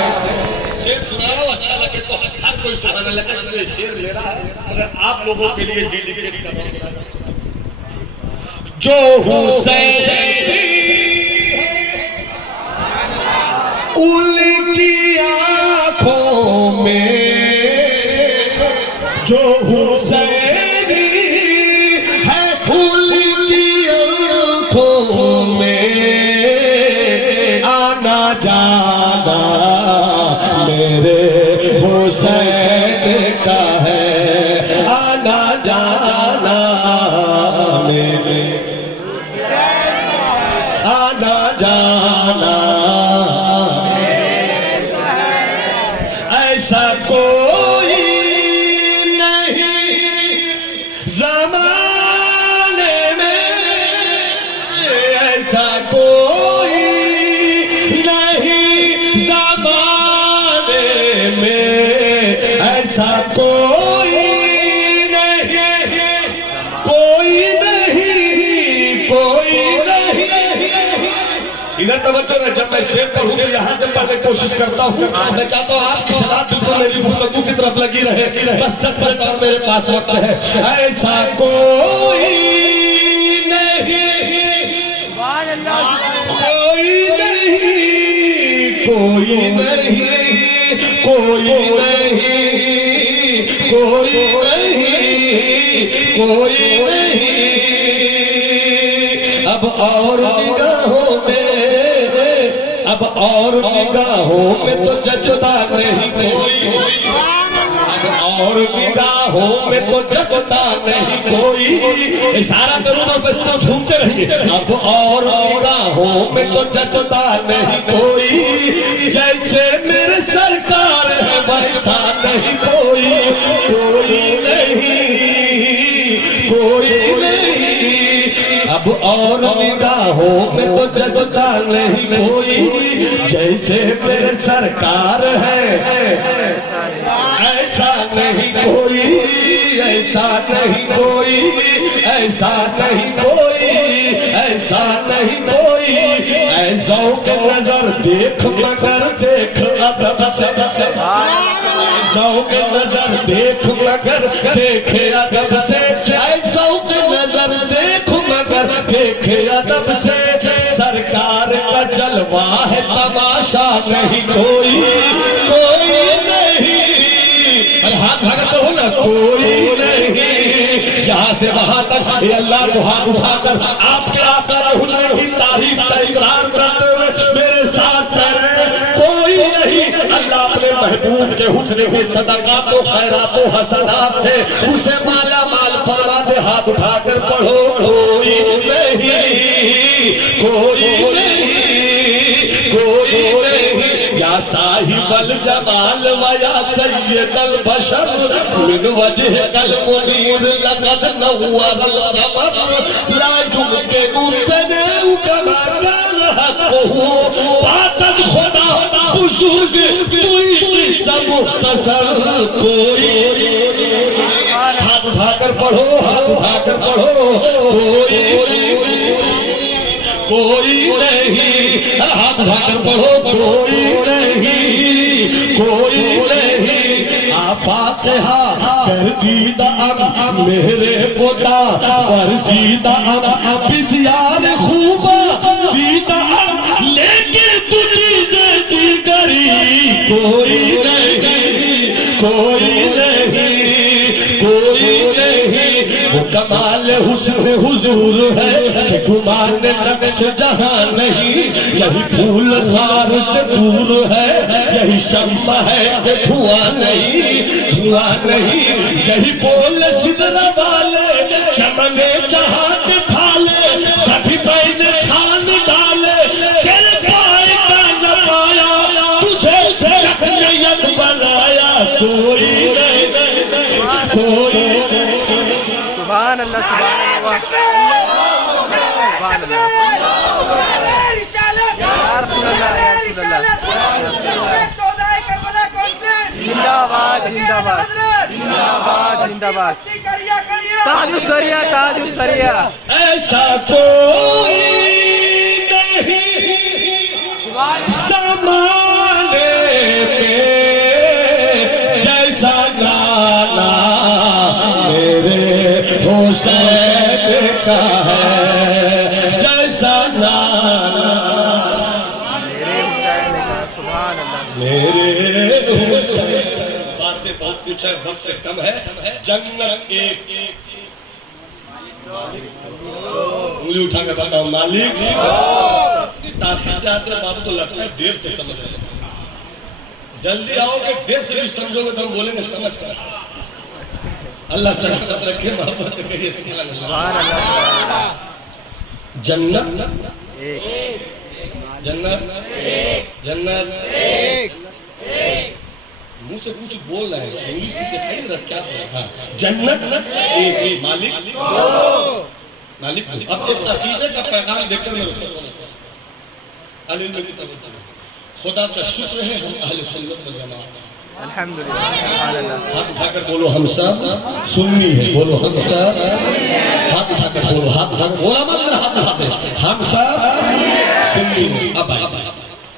शेर सुना रहा हूं, अच्छा लगे तो हर कोई सुनाने लगा कि ये शेर मेरा है, अगर आप लोगों के लिए डेडिकेट कर रहा हूं। जो हुसैन उनकी आंखों में, जो हुसैनी है उनकी आंखों में, आना जाना मेरे हुसैन का है, आना जाना मेरे, आना जाना ऐसा कोई नहीं ज़माने में, ऐसा कोई नहीं ज़माने में, ऐसा कोई नहीं, कोई नहीं, कोई नहीं। इधर तवज्जो है, जब मैं शेर पढ़ूंगा यहाँ से पढ़ने की कोशिश करता हूँ, मैं चाहता हूँ आपकी शराब बिल्कुल मेरी गुफ्तगू की तरफ लगी रहे। बस 10 मिनट और मेरे पास वक्त है। ऐसा कोई नहीं, कोई नहीं, कोई नहीं, कोई नहीं, कोई नहीं, कोई नहीं। अब और निगाहों में, अब और निगाहों में तो जचता नहीं कोई, अब और निगाहों में तो जचता नहीं कोई। इशारा करूँ तो बस तो झूमते रहिए। अब और निगाहों में तो जचता नहीं कोई, जैसे मेरे सरकार है वैसा नहीं कोई, कोई नहीं, कोई नहीं। अब और निगाहों में तो जचता नहीं कोई, जैसे मेरे सरकार है ऐसा नहीं कोई, ऐसा नहीं कोई, ऐसा नहीं कोई, ऐसा नहीं कोई। ऐसा के नजर देख मगर देख अदब से, ऐसा के नजर देख मगर देखे अदब से, ऐसा के नजर देख मगर देखे अदब से। सरकार का जलवा है तमाशा नहीं कोई, कोई नहीं। अरे हाथ भागा तो हो ना, कोई नहीं। यहाँ से वहां तक ये अल्लाह को हाथ उठाकर आपके आका हुजूर की तारीफ का इकरार करते हुए मेरे साथ सर कोई नहीं। अल्लाह अपने महबूब के हुस्न की सदकात व खैरात व हसनात से उसे माला माल फरमा दे। हाथ उठाकर पढ़ो, कोई नहीं, कोई नहीं, कोई नहीं। या साहिबल जमाल व या सय्यदल बशर मिन वजहिकल मुनीर लक़द नव्वरल क़मर ला युमकिनु तनाउ कमा कान हक़्क़ुहु बातल खुदा बुजुर्ग तुई सब मुख्तसर कोई। हाथ उठाकर पढ़ो, हाथ उठाकर पढ़ो, कोई नहीं। हाथ उठाकर पढ़ो, कोई नहीं, कोई नहीं। फातिहा कर दीदा मेरे खुदा पर सीधा बिस्यार खूबा दीदा ले कोई नहीं, कोई नहीं, कोई नहीं। वो कमाल हुस्न हुजूर है कि गुमान नक्श जहां नहीं। यही फूल खार से दूर है, यही शम्मा है कि धुआं नहीं, धुआं नहीं। यही बोल सिदरा वाले चमने जहां के थाले, सभी पहले छान डाले। तेरे पाए का न पाया, तुझे जख्म बनाया। कोई नहीं, कोई सुभान अल्लाह, सुभान अल्लाह, सुभान अल्लाह। जिंदाबाद जिंदाबाद जिंदाबाद जिंदाबाद। ताजु सरिया, ताजु सरिया। ऐसा कोई नहीं ज़माने पे जैसा गाना मेरे हुसैन का है, जैसा गाना मेरे हुसैन का। सुभान अल्लाह। मेरे हुसैन। बातें बहुत कुछ है, वक्त कम है। जन्नत एक उंगली उठा कर बताओ मालिक। ताखीर जाते हो बाबू तो लगता है देर से समझ रहे हैं। जल्दी आओगे, देर से भी समझोगे तो हम बोलेंगे समझ कर। अल्लाह सलामत रखे, मोहब्बत से कहिए सुभान अल्लाह। जन्नत एक, जन्नत जन्नत मुंह से कुछ बोल रहे हैं, इंग्लिश से दिखाई नहीं रहा क्या बोल रहा है। जन्नत एक मालिक मालिक। अब एक अकीदे का पैगाम देखकर मैं खुदा का शुक्र है हम अहले सुन्नत वल जमात। अल्हम्दुलिल्लाह, सुभान अल्लाह। हाथ उठाकर बोलो हम सब सुन्नी है, बोलो हम सब। हाथ उठाकर बोलो, हाथ उठाकर बोला मत, हाथ उठाते हम सब सुन्नी है। अब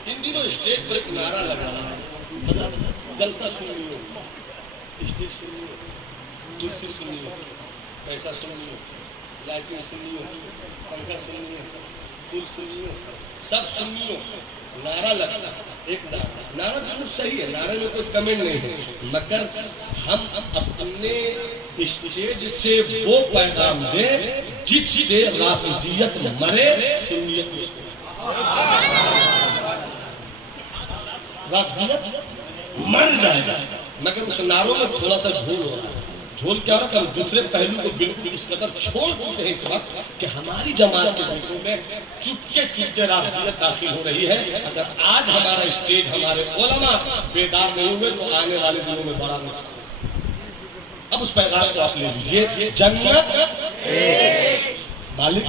इन दिनों स्टेज पर एक नारा लगा रहा है, जलसा सुन्नी हो, स्टेज सुन्नी हो, तुलसी सुन्नी हो, पैसा सुन्नी हो, लाइटिंग सुन्नी हो, पंखा सुन्नी हो, फूल सुन्नी हो, सब सुन्नी हो। नारा लगा, एक नारा बिल्कुल सही है, नारे में कोई कमेंट नहीं है, मगर हम अपने स्टेज से वो पैगाम दे जिससे राफिजियत मरे, सुन्नियत राफिजियत मर जाएगा। मगर उस नारों में थोड़ा सा झोल हो रहा है। झोल क्या हो रहा है? हम दूसरे पहलू को बिल्कुल इस कदर छोड़ देते हैं इस वक्त कि हमारी जमात के लोगों में चुपके चुपके राफिजियत दाखिल हो रही है। अगर आज हमारा स्टेज, हमारे उलमा बेदार नहीं हुए तो आने वाले दिनों में बड़ा नुकसान। अब उस पैगाम को आप ले लीजिए, जन्नत मालिक।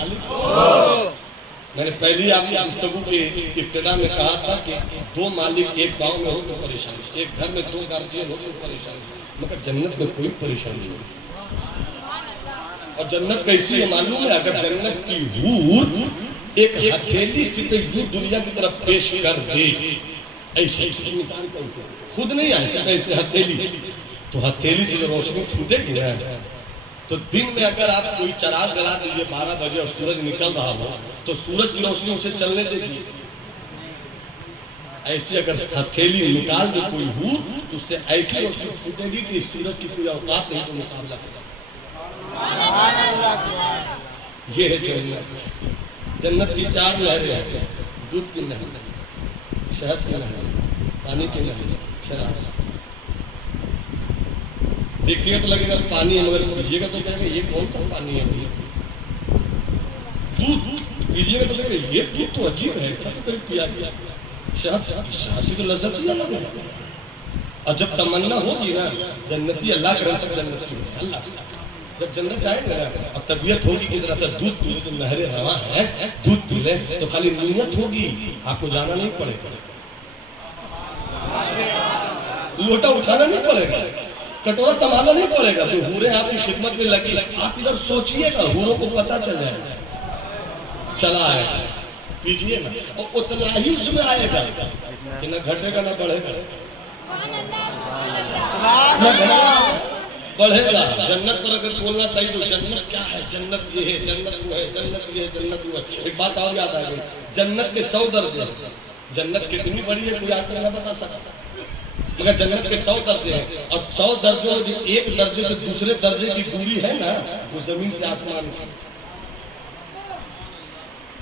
मैंने पहले आपकी गुफ्तगू के इब्तिदा में कहा था कि दो मालिक एक गांव में हो तो परेशानी, एक घर में दो गार्जियन हो तो परेशानी, मगर जन्नत में कोई परेशानी नहीं। और जन्नत कैसी है मालूम है? अगर जन्नत की हूर एक हथेली से दुनिया की तरफ पेश कर दे, ऐसे खुद नहीं आएगा, ऐसे हथेली, तो हथेली से रोशनी छूटेगी ना। तो दिन में अगर आप कोई चराग जला दीजिए 12 बजे और सूरज निकल रहा हो तो सूरज की रोशनी उसे चलने देगी। ऐसी अगर हथेली निकाल दे कोई हूर तो उससे ऐसी रोशनी फूटेगी कि सूरज की कोई औकात नहीं तो मुकाबला करेगा। ये है जन्नत। जन्नत की 4 लहरें हैं, दूध की लहर, शहद की लहर, पानी की लहर, शराब। देखिए तो लगेगा पानी है, मगर पीजिएगा तो कहेंगे ये कौन सा पानी है? दूध पीजिएगा तो कहेंगे ये दूध तो अजीब है, सब तो पिया गया। शहद की लज्जत ही अलग है। और जब तमन्ना होगी ना, जन्नती अल्लाह करे सब जन्नती होगा। अल्लाह जब जन्नत जाएगा ना और तबीयत होगी कि जरा सा दूध पी ले तो नहरे रवा है, दूध पी ले तो खाली नीयत होगी, आपको जाना नहीं पड़ेगा, लोटा उठाना नहीं पड़ेगा, कटोरा संभालना नहीं पड़ेगा। तो हूरें आपकी खिदमत में लगी, आप इधर सोचिएगा, हूरों को पता चल जाएगा चला आएगा, पीजिए ना, और उतना ही उसमें आएगा कि न घटेगा न बढ़ेगा, बढ़ेगा। जन्नत पर अगर बोलना चाहिए तो जन्नत क्या है, जन्नत ये है, जन्नत वो है, जन्नत ये है, जन्नत वो है। एक बात और याद आ गई, जन्नत के 100 दर्जे। जन्नत कितनी बड़ी है कोई आकर न बता सकता। मगर जन्नत के 100 दर्जे हैं और 100 दर्जों में जो एक दर्जे से दूसरे दर्जे की दूरी है ना, वो जमीन से आसमान की।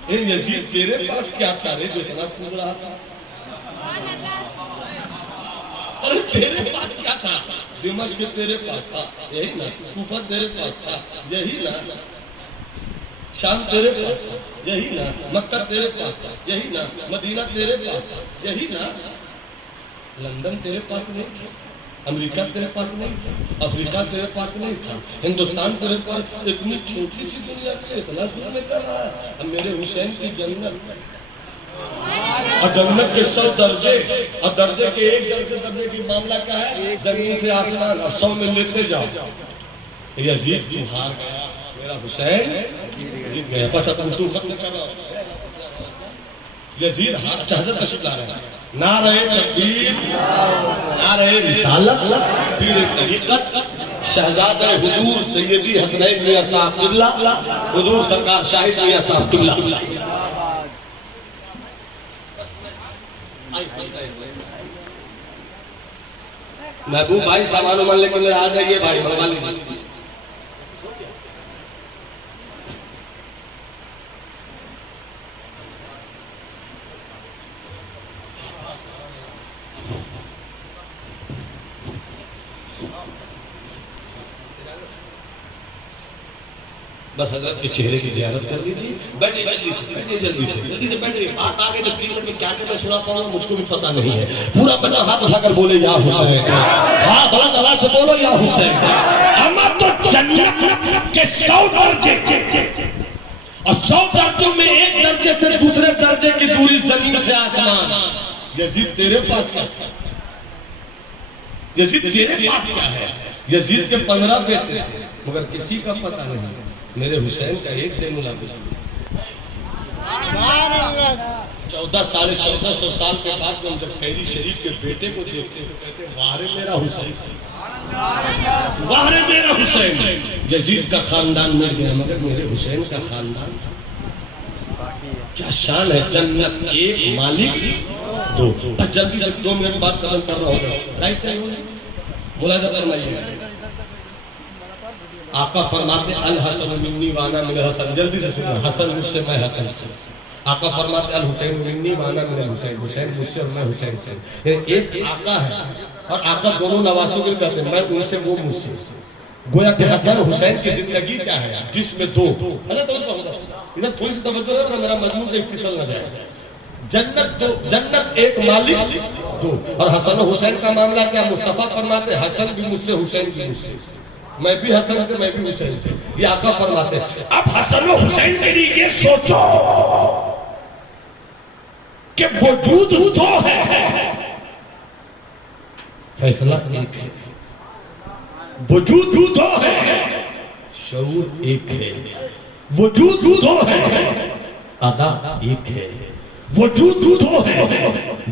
यजीद तेरे पास क्या था रे जो इतना कूद रहा था? अरे तेरे पास क्या था? दिमाग तेरे पास था, यही ना। कूफा तेरे पास था, यही ना। शाम तेरे पास था, यही ना। मक्का तेरे पास था, यही ना। मदीना तेरे पास था, यही ना। लंदन तेरे पास नहीं था, अमेरिका तेरे पास नहीं था, अफ्रीका तेरे पास नहीं था, हिंदुस्तान तेरे पास। इतनी छोटी सी दुनिया से इतना सुनने कर रहा है। अब मेरे हुसैन की जन्नत और जन्नत के 100 दर्जे और दर्जे के एक दर्जे की मामला क्या है? जमीन से आसमान और 100 में लेते जाओ। यजीद तू हार गया, मेरा हुसैन जीत गया। बस अब तू खत्म कर रहा हो। यजीद हार चाहत तशरीफ ला रहे हैं। नारे तकबीर, नारे रिसालत, पीर तरीक़त, शहजादा हुजूर सैयदी हसनैन मियां साहब क़िबला, हुजूर सरकार शाहिद मियां साहब क़िबला। महबूब भाई सामान उमान लेकर मेरा आ जाइए भाई, बनवा लीजिए। बस हजरत के चेहरे की जियारत कर लीजिए। बैठिए जल्दी से, बैठिए जल्दी से बैठिए। बात आगे जब तीन में क्या मैं सुना पाऊंगा मुझको भी पता नहीं है। पूरा बना हाथ उठाकर बोले या हुसैन। हाँ बड़ा दवा से बोलो या हुसैन। अमर तो जन्नत के 100 दर्जे और 100 दर्जों में एक दर्जे से दूसरे दर्जे की दूरी जमीन से आसमान। यजीद तेरे पास क्या है? यजीद तेरे पास क्या है? यजीद के 15 बेटे थे मगर किसी का पता नहीं। मेरे हुसैन का एक से मुलाकात। 14 साढ़े 1400 साल के बाद हम जब खैरी शरीफ के बेटे को देखते तो कहते वाह रे मेरा हुसैन, वाह रे मेरा हुसैन। यजीद का खानदान मिल गया मगर मेरे हुसैन का खानदान क्या शान है। जन्नत एक, मालिक दो। बस जल्दी से 2 मिनट बाद कदम कर रहा होगा। राइट मुलाहिजा फरमाइए। आका फरमाते अल हसन मिन्नी वाना मिन हसन। जल्दी से सुनो, हसन मुझसे मैं हसन से। आका फरमाते अल हुसैन मिन्नी वाना मिन हुसैन। हुसैन मुझसे और मैं हुसैन से। एक आका है और आका दोनों नवासों के कहते हैं, मैं उनसे वो मुझसे। गोया कि हसन हुसैन की जिंदगी क्या है जिसमें दो। इधर थोड़ी सी तवज्जो है, मेरा मजमून कहीं फिसल न जाए। जन्नत दो, जन्नत एक, मालिक दो। और हसन हुसैन का मामला क्या? मुस्तफा फरमाते हसन भी मुझसे, हुसैन भी मुझसे। मैं भी हसन से, मैं भी हुसैन से। ये आका फरमाते। अब हसन और हुसैन के लिए ये सोचो कि वजूद दो है, फैसला एक है। वजूद दो है, शऊर एक है। वजूद दो है, अदा एक है। वजूद दो है,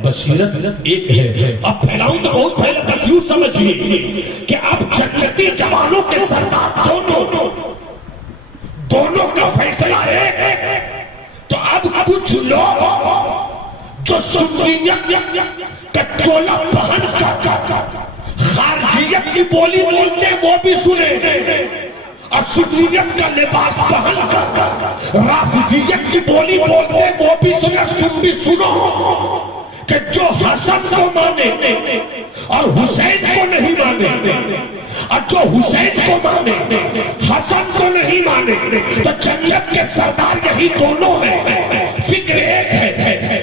बसीरत एक है। अब फैलाऊं तो बहुत पहले बस यूं समझिए कि अब जन्नती जवानों के सरदार दोनों का फैसला है। तो अब कुछ लोग जो सुन्नियत का चोला पहन कर खारजियत की बोली बोलते वो भी सुने और सुन्नियत का लिबास पहन कर राफिजियत की बोली बोलते वो भी सुने। तुम भी सुनो कि जो हसन को माने और हुसैन को नहीं माने और जो हुसैन को माने हसन को नहीं माने, तो जन्नत के सरदार यही दोनों हैं। फिक्र एक है,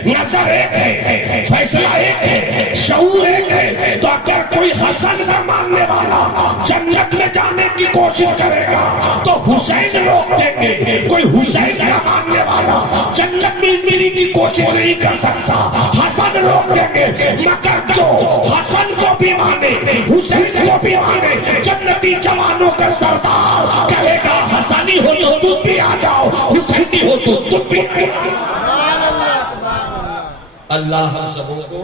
नजर एक है, फैसला एक है, शऊर एक है। तो अगर कोई हसन का मानने वाला जन्नत में जाने की कोशिश करेगा तो हुसैन रोक देंगे। कोई हुसैन का मानने वाला जन्नत में मिलने की कोशिश नहीं कर सकता, हसन रोक देंगे। मगर जो हसन को भी माने हुसैन को भी माने, जन्नती जवानों का सरदार कहेगा हसनी हो तो तुम भी आ जाओ, हुसैनी हो तो तुम भी आ जाओ। अल्लाह हम सबों को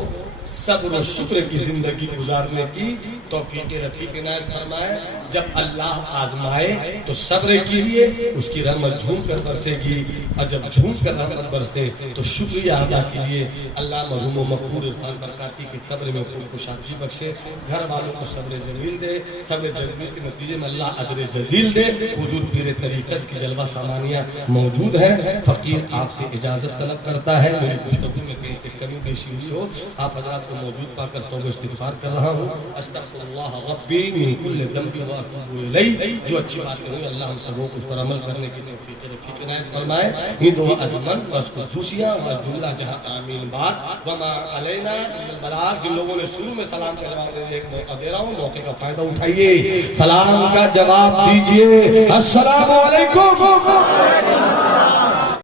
सब्र और शुक्र की जिंदगी गुजारने की तौफीक रफीक इनायत फरमाए। जब अल्लाह आजमाए तो सब्र कीजिए, उसकी रहमत झूम कर बरसेगी, और जब झूम कर रहमत बरसे तो शुक्रिया अदा कीजिए। अल्लाह मरहूम मकबूल इरफान बरकाती की कब्र में खूब खुशाबजी बख्शे, घर वालों को सब्र जमील दे, सब्र जमील के नतीजे में अल्लाह अजर जजील दे। हुजूर पीर तरीकत की जलवा सामानिया मौजूद है। फकीर आपसे इजाजत तलब करता है, मेरी गुफ्तगू में कहीं से कमी पेशी हुई हो, आप हजरात को मौजूद पाकर तौबा इस्तिग़फ़ार कर रहा हूँ। अस्तग़फ़िरुल्लाह रब्बी मिन कुल्लि ज़ंबिन व अतूबु इलैहि। जो अच्छी बातें हुई अल्लाह हम सबों को उस पर अमल करने की तौफीक रफीक इनायत फरमाए। ये दो अज़मन बस खुसूसियाँ व जुमला जहाँ आमीन बात वमा अलैना इल्लल बलाग। जिन लोगों ने शुरू में सलाम का जवाब देने एक मौका दे रहा हूँ, मौके का फायदा उठाइए, सलाम का जवाब दीजिए। अस्सलामु अलैकुम।